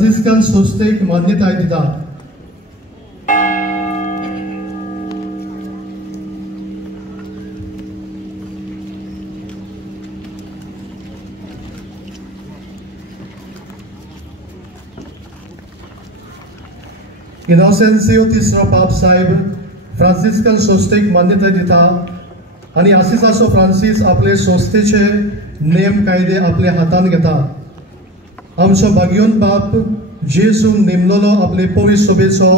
Franciscan संस्थेक मान्यताय दिता। इनोसेंसियो तिसरो पाप साहेब फ्रांसिस्कन संस्थेक मान्यताय दिता आणि आसिसाचो फ्रांसीस आपले संस्थेचे नेम कायदे आपल्या हातान घेता। आमचो भाग्योन बाप जेजू नेमलेलो आपले पवित्र सभेचो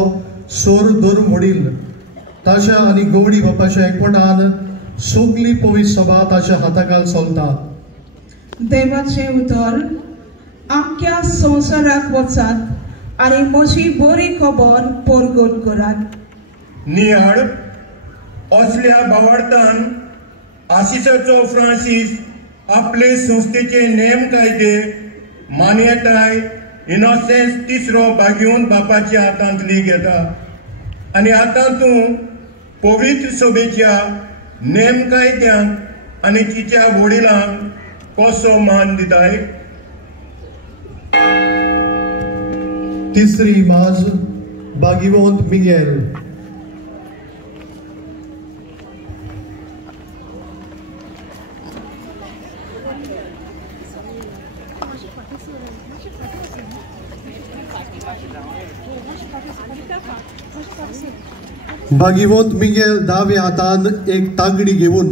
सोर दोर मोडील ताच्या आनी गवडी बापाच्या एकवटान सगली पवित्र सभा ताच्या हाताखाल चलता। देवाचे उतर आख्या संवसाराक वचात आणि म्हजी बरी खबर परगट करात। नियाळ असल्या भावार्थान आशिसाचो फ्रांसीस आपले संस्थेचे नेम कायदे मान्यताय इनोसेंस तिसरो भाग्योन बापाच्या हातांतली घेता आणि आतां तूं पवित्र सभेच्या नेम कायद्यांक आनी तिच्या वडिलांक कसो मान दिताय? तिसरी इमाज भाग्यवंत मिगेल। भाग्यवंत मिगेल दावे हातान एक तागडी घेऊन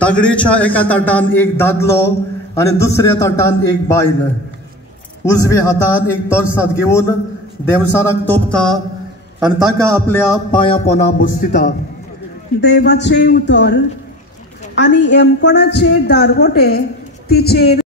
तागडीच्या एका ताटान एक दादलो आणि दुसऱ्या ताटान एक बायल उजव्या हातान एक तोरसाद घेऊन देवसाराक तोपता आणि ताका आपल्या पाया पोना बुसतिता। देवाचे उतर आणि एमकोणाचे दारवटे तिचेर